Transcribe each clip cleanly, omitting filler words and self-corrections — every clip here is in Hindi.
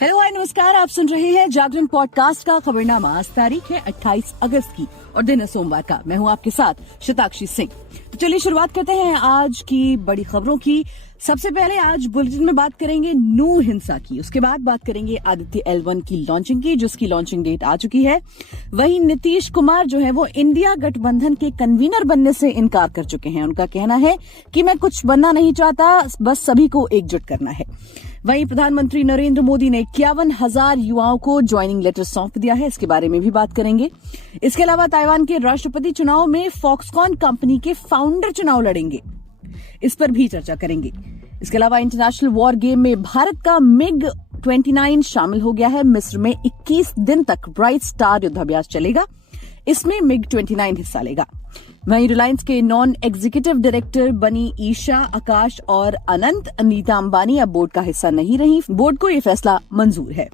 हेलो हाय नमस्कार, आप सुन रहे हैं जागरण पॉडकास्ट का खबरनामा। आज तारीख है 28 अगस्त की और दिन है सोमवार का। मैं हूं आपके साथ शताक्षी सिंह। तो चलिए शुरुआत करते हैं आज की बड़ी खबरों की। सबसे पहले आज बुलेटिन में बात करेंगे नूर हिंसा की, उसके बाद बात करेंगे आदित्य L1 की लॉन्चिंग की, जिसकी लॉन्चिंग डेट आ चुकी है। वहीं नीतीश कुमार जो है वो इंडिया गठबंधन के कन्वीनर बनने से इनकार कर चुके हैं। उनका कहना है कि मैं कुछ बनना नहीं चाहता, बस सभी को एकजुट करना है। वहीं प्रधानमंत्री नरेंद्र मोदी ने 51,000 युवाओं को ज्वाइनिंग लेटर सौंप दिया है, इसके बारे में भी बात करेंगे। इसके अलावा ताइवान के राष्ट्रपति चुनाव में फॉक्सकॉन कंपनी के फाउंडर चुनाव लड़ेंगे, इस पर भी चर्चा करेंगे। इसके अलावा इंटरनेशनल वॉर गेम में भारत का MiG-29 शामिल हो गया है। मिस्र में 21 दिन तक ब्राइट स्टार युद्धाभ्यास चलेगा, इसमें MiG-29 हिस्सा लेगा। वहीं रिलायंस के नॉन एग्जीक्यूटिव डायरेक्टर बनी ईशा, आकाश और अनंत नीता अंबानी अब बोर्ड का हिस्सा नहीं रही। बोर्ड को ये फैसला मंजूर है।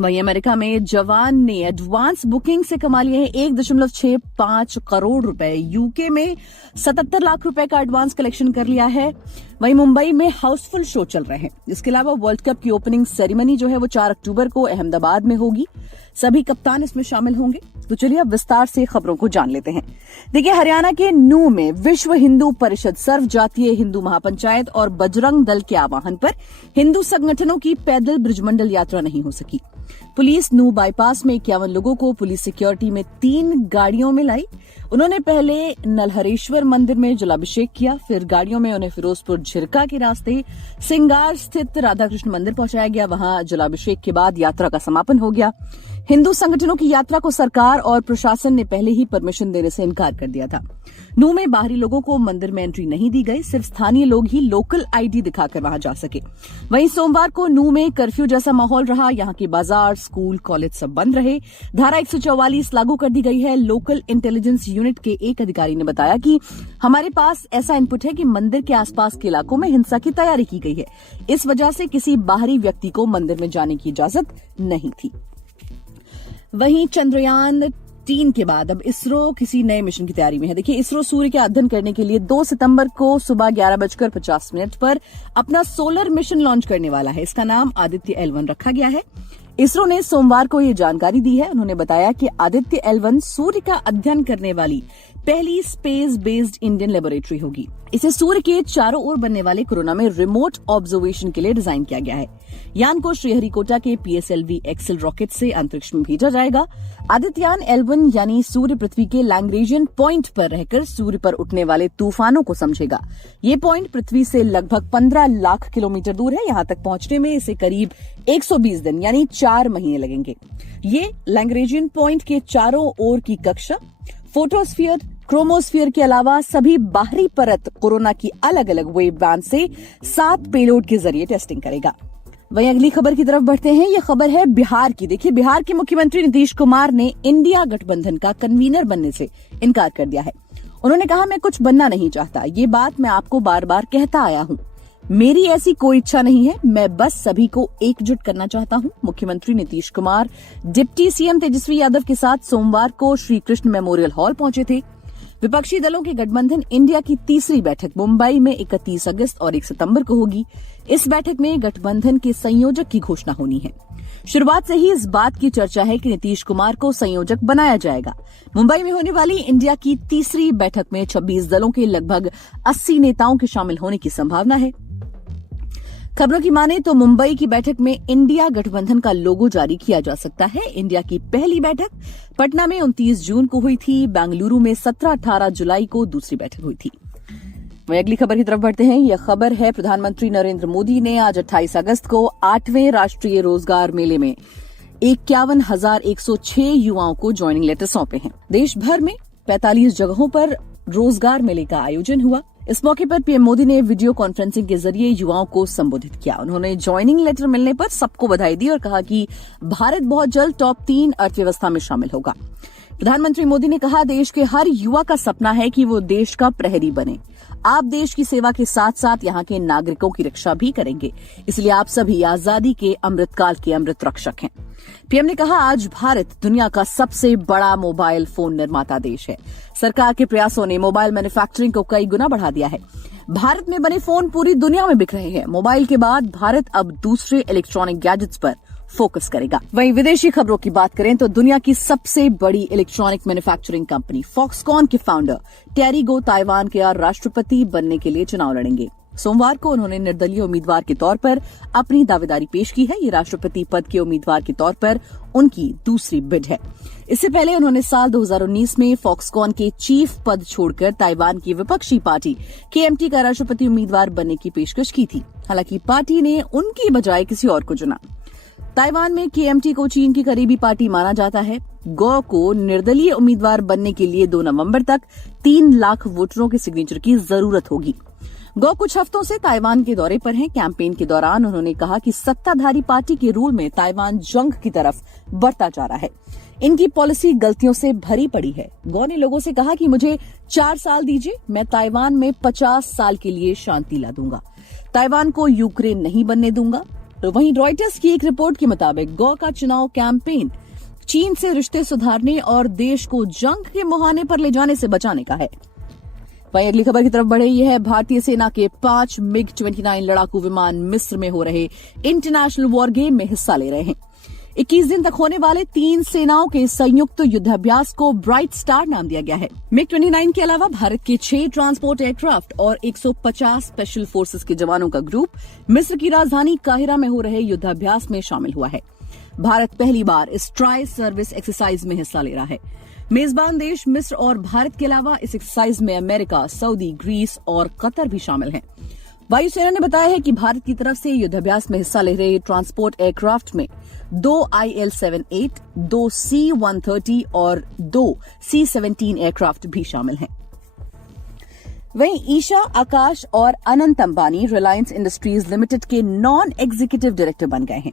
वहीं अमेरिका में जवान ने एडवांस बुकिंग से कमा लिए हैं 1.65 करोड़ रुपए। यूके में 77 लाख रुपए का एडवांस कलेक्शन कर लिया है। वहीं मुंबई में हाउसफुल शो चल रहे हैं। इसके अलावा वर्ल्ड कप की ओपनिंग सेरेमनी जो है वो 4 अक्टूबर को अहमदाबाद में होगी। सभी कप्तान इसमें शामिल होंगे। तो चलिए अब विस्तार से खबरों को जान लेते हैं। देखिए, हरियाणा के नूह में विश्व हिंदू परिषद, सर्व जातीय हिंदू महापंचायत और बजरंग दल के आह्वान पर हिंदू संगठनों की पैदल ब्रिजमंडल यात्रा नहीं हो सकी। पुलिस नूह बाईपास में 51 लोगों को पुलिस सिक्योरिटी में 3 गाड़ियों में लाई। उन्होंने पहले नलहरेश्वर मंदिर में जलाभिषेक किया, फिर गाड़ियों में उन्हें फिरोजपुर झिरका के रास्ते सिंगार स्थित राधा कृष्ण मंदिर पहुंचाया गया। वहां जलाभिषेक के बाद यात्रा का समापन हो गया। हिंदू संगठनों की यात्रा को सरकार और प्रशासन ने पहले ही परमिशन देने से इनकार कर दिया था। नूह में बाहरी लोगों को मंदिर में एंट्री नहीं दी गई, सिर्फ स्थानीय लोग ही लोकल आईडी दिखाकर वहां जा सके। वहीं सोमवार को नूह में कर्फ्यू जैसा माहौल रहा। यहां के बाजार, स्कूल, कॉलेज सब बंद रहे। धारा 144 लागू कर दी गई है। लोकल इंटेलिजेंस यूनिट के एक अधिकारी ने बताया कि हमारे पास ऐसा इनपुट है कि मंदिर के आसपास के इलाकों में हिंसा की तैयारी की गई है। इस वजह से किसी बाहरी व्यक्ति को मंदिर में जाने की इजाजत नहीं थी। वहीं चंद्रयान 3 के बाद अब इसरो किसी नए मिशन की तैयारी में है। देखिए, इसरो सूर्य का अध्ययन करने के लिए 2 सितंबर को सुबह 11:50 पर अपना सोलर मिशन लॉन्च करने वाला है। इसका नाम आदित्य L1 रखा गया है। इसरो ने सोमवार को ये जानकारी दी है। उन्होंने बताया कि आदित्य L1 सूर्य का अध्ययन करने वाली पहली स्पेस बेस्ड इंडियन लेबोरेटरी होगी। इसे सूर्य के चारों ओर बनने वाले कोरोना में रिमोट ऑब्जर्वेशन के लिए डिजाइन किया गया है। यान को श्रीहरिकोटा के PSLV एक्सेल रॉकेट से अंतरिक्ष में भेजा जाएगा। आदित्ययान L1 यानी सूर्य पृथ्वी के लैग्रेंजियन पॉइंट पर रहकर सूर्य पर उठने वाले तूफानों को समझेगा। ये पॉइंट पृथ्वी से लगभग 15 लाख किलोमीटर दूर है। यहां तक पहुंचने में इसे करीब 120 दिन यानी 4 महीने लगेंगे। ये लैग्रेंजियन पॉइंट के चारों ओर की कक्षा, फोटोस्फीयर, क्रोमोस्फीयर के अलावा सभी बाहरी परत कोरोना की अलग अलग वेव बैंड से 7 पेलोड के जरिए टेस्टिंग करेगा। वहीं अगली खबर की तरफ बढ़ते हैं। ये खबर है बिहार की। देखिए, बिहार के मुख्यमंत्री नीतीश कुमार ने इंडिया गठबंधन का कन्वीनर बनने से इनकार कर दिया है। उन्होंने कहा, मैं कुछ बनना नहीं चाहता, ये बात मैं आपको बार बार कहता आया हूँ। मेरी ऐसी कोई इच्छा नहीं है, मैं बस सभी को एकजुट करना चाहता हूँ। मुख्यमंत्री नीतीश कुमार डिप्टी सीएम तेजस्वी यादव के साथ सोमवार को श्री कृष्ण मेमोरियल हॉल पहुंचे थे। विपक्षी दलों के गठबंधन इंडिया की तीसरी बैठक मुंबई में 31 अगस्त और 1 सितंबर को होगी। इस बैठक में गठबंधन के संयोजक की घोषणा होनी है। शुरुआत से ही इस बात की चर्चा है कि नीतीश कुमार को संयोजक बनाया जाएगा। मुंबई में होने वाली इंडिया की तीसरी बैठक में 26 दलों के लगभग 80 नेताओं के शामिल होने की संभावना है। खबरों की माने तो मुंबई की बैठक में इंडिया गठबंधन का लोगो जारी किया जा सकता है। इंडिया की पहली बैठक पटना में 29 जून को हुई थी। बेंगलुरु में 17-18 जुलाई को दूसरी बैठक हुई थी। वहीं अगली खबर की तरफ बढ़ते हैं। यह खबर है, प्रधानमंत्री नरेंद्र मोदी ने आज 28 अगस्त को 8वें राष्ट्रीय रोजगार मेले में 51,106 युवाओं को ज्वाइनिंग लेटर सौंपे हैं। देश भर में 45 जगहों पर रोजगार मेले का आयोजन हुआ। इस मौके पर पीएम मोदी ने वीडियो कॉन्फ्रेंसिंग के जरिए युवाओं को संबोधित किया। उन्होंने ज्वाइनिंग लेटर मिलने पर सबको बधाई दी और कहा कि भारत बहुत जल्द टॉप 3 अर्थव्यवस्था में शामिल होगा। प्रधानमंत्री मोदी ने कहा, देश के हर युवा का सपना है कि वो देश का प्रहरी बने। आप देश की सेवा के साथ साथ यहाँ के नागरिकों की रक्षा भी करेंगे, इसलिए आप सभी आजादी के अमृतकाल के अमृत रक्षक हैं। पीएम ने कहा, आज भारत दुनिया का सबसे बड़ा मोबाइल फोन निर्माता देश है। सरकार के प्रयासों ने मोबाइल मैन्युफैक्चरिंग को कई गुना बढ़ा दिया है। भारत में बने फोन पूरी दुनिया में बिक रहे हैं। मोबाइल के बाद भारत अब दूसरे इलेक्ट्रॉनिक गैजेट्स पर फोकस करेगा। वहीं विदेशी खबरों की बात करें तो दुनिया की सबसे बड़ी इलेक्ट्रॉनिक मैन्युफैक्चरिंग कंपनी फॉक्सकॉन के फाउंडर टेरी गो ताइवान के राष्ट्रपति बनने के लिए चुनाव लड़ेंगे। सोमवार को उन्होंने निर्दलीय उम्मीदवार के तौर पर अपनी दावेदारी पेश की है। ये राष्ट्रपति पद के उम्मीदवार के तौर पर उनकी दूसरी बिड है। इससे पहले उन्होंने साल 2019 में फॉक्सकॉन के चीफ पद छोड़कर ताइवान की विपक्षी पार्टी KMT का राष्ट्रपति उम्मीदवार बनने की पेशकश की थी। हालांकि पार्टी ने उनकी बजाय किसी और को चुना। ताइवान में KMT को चीन की करीबी पार्टी माना जाता है। गो को निर्दलीय उम्मीदवार बनने के लिए 2 नवंबर तक 3 लाख वोटरों के सिग्नेचर की जरूरत होगी। गो कुछ हफ्तों से ताइवान के दौरे पर हैं। कैंपेन के दौरान उन्होंने कहा कि सत्ताधारी पार्टी के रूल में ताइवान जंग की तरफ बढ़ता जा रहा है। इनकी पॉलिसी गलतियों से भरी पड़ी है। गो ने लोगों से कहा कि मुझे 4 साल दीजिए, मैं ताइवान में 50 साल के लिए शांति ला दूंगा। ताइवान को यूक्रेन नहीं बनने दूंगा। तो वहीं रॉयटर्स की एक रिपोर्ट के मुताबिक गो का चुनाव कैंपेन चीन से रिश्ते सुधारने और देश को जंग के मुहाने पर ले जाने से बचाने का है। वहीं अगली खबर की तरफ बढ़े। यह है भारतीय सेना के 5 MiG-29 लड़ाकू विमान मिस्र में हो रहे इंटरनेशनल वॉर गेम में हिस्सा ले रहे हैं। 21 दिन तक होने वाले 3 सेनाओं के संयुक्त युद्धाभ्यास को ब्राइट स्टार नाम दिया गया है। MiG-29 के अलावा भारत के 6 ट्रांसपोर्ट एयरक्राफ्ट और 150 स्पेशल फोर्सेस के जवानों का ग्रुप मिस्र की राजधानी काहिरा में हो रहे युद्धाभ्यास में शामिल हुआ है। भारत पहली बार इस ट्राई सर्विस एक्सरसाइज में हिस्सा ले रहा है। मेजबान देश मिस्र और भारत के अलावा इस एक्सरसाइज में अमेरिका, सऊदी, ग्रीस और कतर भी शामिल हैं। वायुसेना ने बताया है कि भारत की तरफ से युद्धाभ्यास में हिस्सा ले रहे ट्रांसपोर्ट एयरक्राफ्ट में 2 IL-78, 2 C-130 और 2 C-17 एयरक्राफ्ट भी शामिल हैं। वहीं ईशा, आकाश और अनंत अंबानी रिलायंस इंडस्ट्रीज लिमिटेड के नॉन एग्जीक्यूटिव डायरेक्टर बन गए हैं।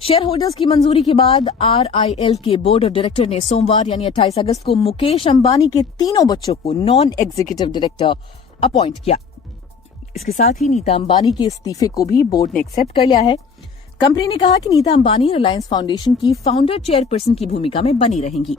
शेयर होल्डर्स की मंजूरी के बाद RIL के बोर्ड ऑफ डायरेक्टर ने सोमवार यानी 28 अगस्त को मुकेश अंबानी के तीनों बच्चों को नॉन एग्जीक्यूटिव डायरेक्टर अपॉइंट किया। इसके साथ ही नीता अंबानी के इस्तीफे को भी बोर्ड ने एक्सेप्ट कर लिया है। कंपनी ने कहा कि नीता अंबानी रिलायंस फाउंडेशन की फाउंडर चेयरपर्सन की भूमिका में बनी रहेंगी।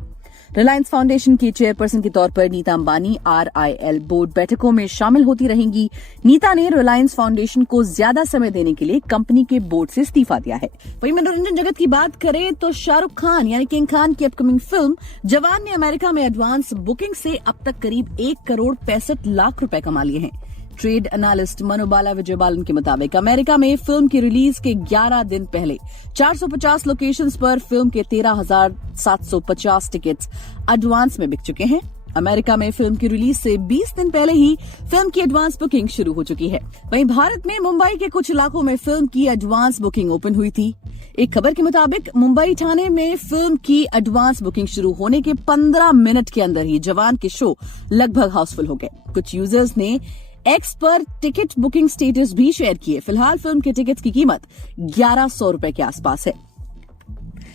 रिलायंस फाउंडेशन के चेयरपर्सन के तौर पर नीता अंबानी RIL बोर्ड बैठकों में शामिल होती रहेंगी। नीता ने रिलायंस फाउंडेशन को ज्यादा समय देने के लिए कंपनी के बोर्ड से इस्तीफा दिया है। वहीं मनोरंजन जगत की बात करें तो शाहरुख खान यानी किंग खान की अपकमिंग फिल्म जवान ने अमेरिका में एडवांस बुकिंग से अब तक करीब 1 करोड़ 65 लाख रुपए कमा लिए हैं। ट्रेड एनालिस्ट मनोबाला विजयबालन के मुताबिक अमेरिका में फिल्म की रिलीज के 11 दिन पहले 450 लोकेशंस पर फिल्म के 13,750 टिकट्स एडवांस में बिक चुके हैं। अमेरिका में फिल्म की रिलीज से 20 दिन पहले ही फिल्म की एडवांस बुकिंग शुरू हो चुकी है। वहीं भारत में मुंबई के कुछ इलाकों में फिल्म की एडवांस बुकिंग ओपन हुई थी। एक खबर के मुताबिक मुंबई ठाणे में फिल्म की एडवांस बुकिंग शुरू होने के 15 मिनट के अंदर ही जवान के शो लगभग हाउसफुल हो गए। कुछ यूजर्स ने एक्स पर टिकट बुकिंग स्टेटस भी शेयर किए। फिलहाल फिल्म के टिकट की कीमत 1100 रुपए के आसपास है।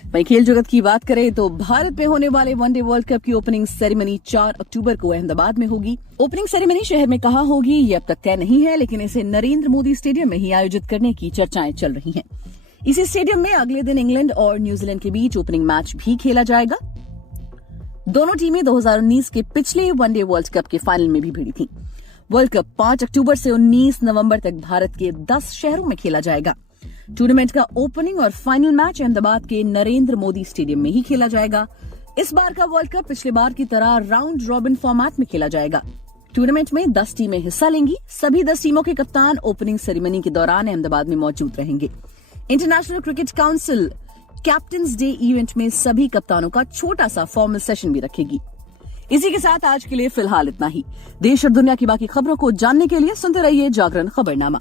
वहीं खेल जगत की बात करें तो भारत में होने वाले वनडे वर्ल्ड कप की ओपनिंग सेरेमनी 4 अक्टूबर को अहमदाबाद में होगी। ओपनिंग सेरेमनी शहर में कहां होगी ये अब तक तय नहीं है, लेकिन इसे नरेंद्र मोदी स्टेडियम में ही आयोजित करने की चर्चाएं चल रही हैं। इसी स्टेडियम में अगले दिन इंग्लैंड और न्यूजीलैंड के बीच ओपनिंग मैच भी खेला जाएगा। दोनों टीमें 2019 के पिछले वनडे वर्ल्ड कप के फाइनल में भी भिड़ी थी। वर्ल्ड कप 5 अक्टूबर से 19 नवंबर तक भारत के 10 शहरों में खेला जाएगा। टूर्नामेंट का ओपनिंग और फाइनल मैच अहमदाबाद के नरेंद्र मोदी स्टेडियम में ही खेला जाएगा। इस बार का वर्ल्ड कप पिछले बार की तरह राउंड रॉबिन फॉर्मेट में खेला जाएगा। टूर्नामेंट में 10 टीमें हिस्सा लेंगी। सभी 10 टीमों के कप्तान ओपनिंग सेरेमनी के दौरान अहमदाबाद में मौजूद रहेंगे। International cricket council captains day event में सभी कप्तानों का छोटा सा फॉर्मल सेशन भी रखेगी। इसी के साथ आज के लिए फिलहाल इतना ही। देश और दुनिया की बाकी खबरों को जानने के लिए सुनते रहिए जागरण खबरनामा।